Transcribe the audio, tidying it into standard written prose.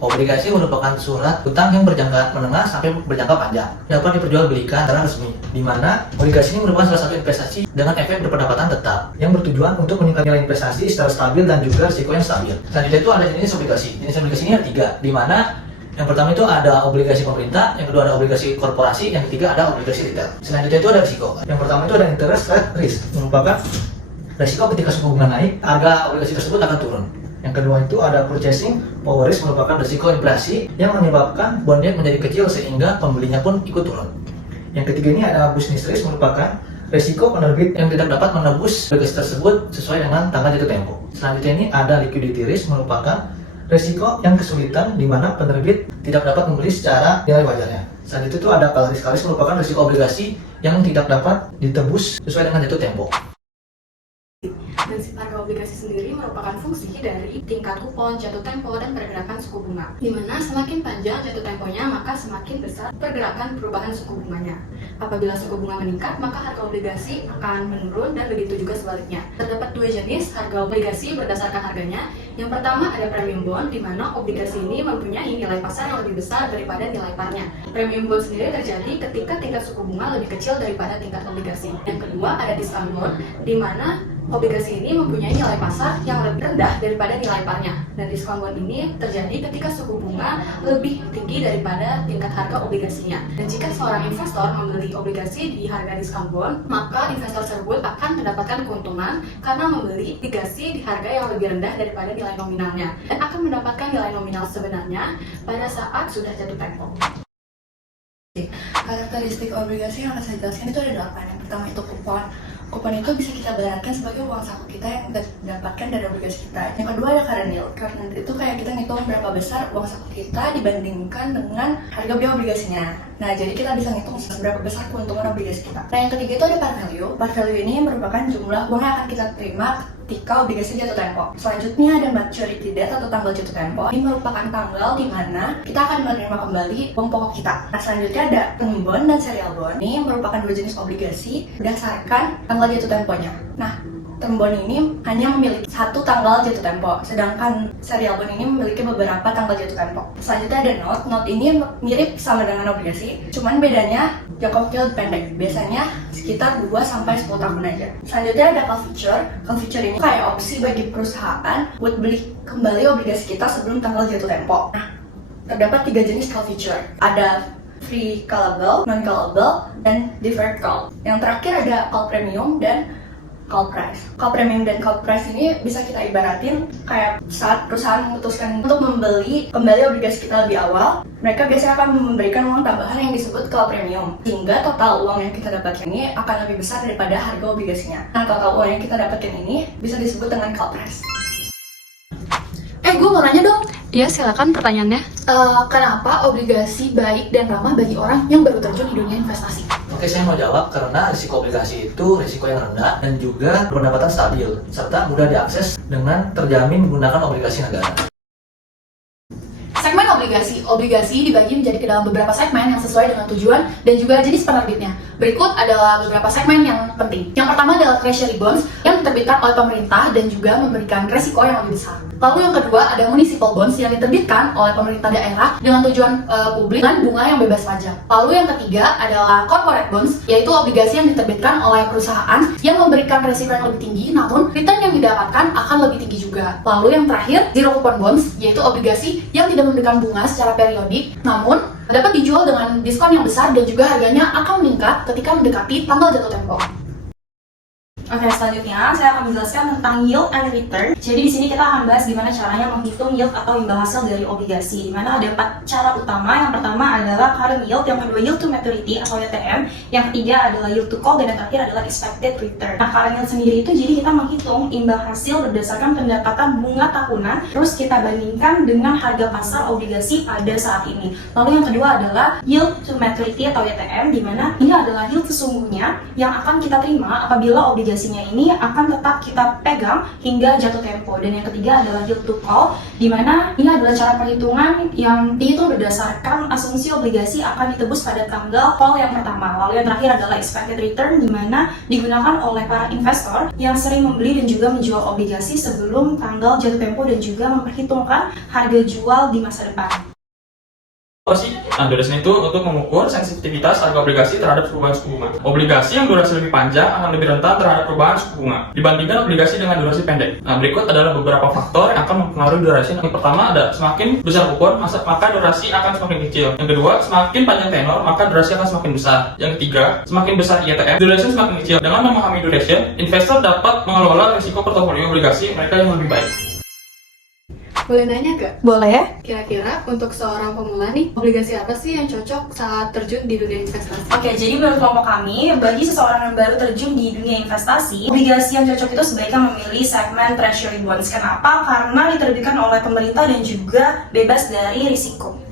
Obligasi merupakan surat utang yang berjangka menengah sampai berjangka panjang, dapat diperjualbelikan secara resmi, di mana obligasi ini merupakan salah satu investasi dengan efek berpendapatan tetap, yang bertujuan untuk meningkatkan nilai investasi secara stabil dan juga risiko yang stabil. Selanjutnya itu ada jenis obligasi. Jenis obligasi ini ada 3, di mana yang pertama itu ada obligasi pemerintah, yang kedua ada obligasi korporasi, yang ketiga ada obligasi retail. Selanjutnya itu ada risiko. Yang pertama itu ada interest rate risk, merupakan risiko ketika suku bunga naik, harga obligasi tersebut akan turun. Yang kedua itu ada purchasing power risk, merupakan risiko inflasi yang menyebabkan bond yield menjadi kecil sehingga pembelinya pun ikut turun. Yang ketiga ini ada business risk, merupakan risiko penerbit yang tidak dapat menebus obligasi tersebut sesuai dengan tanggal jatuh tempo. Selanjutnya ini ada liquidity risk, merupakan risiko yang kesulitan di mana penerbit tidak dapat membeli secara nilai wajarnya. Selanjutnya itu ada call risk, merupakan risiko obligasi yang tidak dapat ditebus sesuai dengan jatuh tempo. Prinsip harga obligasi sendiri merupakan fungsi dari tingkat kupon, jatuh tempo, dan pergerakan suku bunga. Dimana semakin panjang jatuh temponya, maka semakin besar pergerakan perubahan suku bunganya. Apabila suku bunga meningkat, maka harga obligasi akan menurun dan begitu juga sebaliknya. Terdapat 2 jenis harga obligasi berdasarkan harganya. Yang pertama ada premium bond, di mana obligasi ini mempunyai nilai pasar yang lebih besar daripada nilai parnya. Premium bond sendiri terjadi ketika tingkat suku bunga lebih kecil daripada tingkat obligasi. Yang kedua ada discount bond, di mana obligasi ini mempunyai nilai pasar yang lebih rendah daripada nilai parnya. Dan diskon bond ini terjadi ketika suku bunga lebih tinggi daripada tingkat harga obligasinya. Dan jika seorang investor membeli obligasi di harga diskon bond, maka investor tersebut akan mendapatkan keuntungan karena membeli obligasi di harga yang lebih rendah daripada nilai nominalnya, dan akan mendapatkan nilai nominal sebenarnya pada saat sudah jatuh tempo. Karakteristik obligasi yang akan saya jelaskan itu ada 8. Yang pertama itu kupon. Kupon itu bisa kita ibaratkan sebagai uang saku kita yang kita dapatkan dari obligasi kita. Yang kedua ada current yield. Current yield itu kayak kita ngitung berapa besar uang saku kita dibandingkan dengan harga biaya obligasinya. Nah, jadi kita bisa ngitung seberapa besar keuntungan obligasi kita. Nah, yang ketiga itu ada par value. Par value ini merupakan jumlah uang yang akan kita terima ketika obligasi jatuh tempo. Selanjutnya ada maturity date atau tanggal jatuh tempo. Ini merupakan tanggal di mana kita akan menerima kembali uang pokok kita. Nah, selanjutnya ada term bond dan serial bond. Ini merupakan 2 jenis obligasi berdasarkan tanggal jatuh temponya. Nah, term bond ini hanya memiliki 1 tanggal jatuh tempo, sedangkan serial bond ini memiliki beberapa tanggal jatuh tempo. Selanjutnya ada note. Note ini mirip sama dengan obligasi, cuman bedanya jangka waktu pendek, biasanya sekitar 2-10 tahun aja. Selanjutnya ada call feature. Call feature ini kayak opsi bagi perusahaan buat beli kembali obligasi kita sebelum tanggal jatuh tempo. Nah, terdapat 3 jenis call feature. Ada free callable, non-callable, dan deferred call. Yang terakhir ada call premium dan call price. Call premium dan call price ini bisa kita ibaratin kayak saat perusahaan memutuskan untuk membeli kembali obligasi kita lebih awal, mereka biasanya akan memberikan uang tambahan yang disebut call premium, sehingga total uang yang kita dapatkan ini akan lebih besar daripada harga obligasinya. Nah, total uang yang kita dapatkan ini bisa disebut dengan call price. Gue mau nanya dong. Iya, silakan pertanyaannya. Kenapa obligasi baik dan ramah bagi orang yang baru terjun di dunia investasi? Oke, saya mau jawab karena risiko obligasi itu risiko yang rendah dan juga pendapatan stabil, serta mudah diakses dengan terjamin menggunakan obligasi negara. Segmen obligasi. Obligasi dibagi menjadi ke dalam beberapa segmen yang sesuai dengan tujuan dan juga jenis penerbitnya. Berikut adalah beberapa segmen yang penting. Yang pertama adalah treasury bonds yang diterbitkan oleh pemerintah dan juga memberikan resiko yang lebih besar. Lalu yang kedua ada municipal bonds yang diterbitkan oleh pemerintah daerah dengan tujuan publik dengan bunga yang bebas pajak. Lalu yang ketiga adalah corporate bonds, yaitu obligasi yang diterbitkan oleh perusahaan yang memberikan resiko yang lebih tinggi, namun return yang didapatkan akan lebih tinggi juga. Lalu yang terakhir zero coupon bonds, yaitu obligasi yang tidak memberikan bunga secara periodik, namun dapat dijual dengan diskon yang besar dan juga harganya akan meningkat ketika mendekati tanggal jatuh tempo. Oke, selanjutnya saya akan menjelaskan tentang yield and return. Jadi di sini kita akan bahas gimana caranya menghitung yield atau imbal hasil dari obligasi. Di mana ada 4 cara utama. Yang pertama adalah current yield, yang kedua yield to maturity atau YTM, yang ketiga adalah yield to call, dan yang terakhir adalah expected return. Nah, current yield sendiri itu jadi kita menghitung imbal hasil berdasarkan pendapatan bunga tahunan, terus kita bandingkan dengan harga pasar obligasi pada saat ini. Lalu yang kedua adalah yield to maturity atau YTM, di mana ini adalah yield sesungguhnya yang akan kita terima apabila obligasi obligasinya ini akan tetap kita pegang hingga jatuh tempo. Dan yang ketiga adalah yield to call, di mana ini adalah cara perhitungan yang dihitung berdasarkan asumsi obligasi akan ditebus pada tanggal call yang pertama. Lalu yang terakhir adalah expected return, di mana digunakan oleh para investor yang sering membeli dan juga menjual obligasi sebelum tanggal jatuh tempo dan juga memperhitungkan harga jual di masa depan. Durasi itu untuk mengukur sensitivitas harga obligasi terhadap perubahan suku bunga. Obligasi yang durasi lebih panjang akan lebih rentan terhadap perubahan suku bunga dibandingkan obligasi dengan durasi pendek. Berikut adalah beberapa faktor yang akan mempengaruhi durasi. Yang pertama ada semakin besar kupon, maka durasi akan semakin kecil. Yang kedua, semakin panjang tenor, maka durasi akan semakin besar. Yang ketiga, semakin besar IETF, durasi semakin kecil. Dengan memahami duration, investor dapat mengelola risiko portofolio obligasi mereka yang lebih baik. Boleh nanya gak? Boleh ya? Kira-kira untuk seorang pemula nih, obligasi apa sih yang cocok saat terjun di dunia investasi? Oke, jadi menurut kelompok kami, bagi seseorang yang baru terjun di dunia investasi, obligasi yang cocok itu sebaiknya memilih segmen treasury bonds. Kenapa? Karena diterbitkan oleh pemerintah dan juga bebas dari risiko.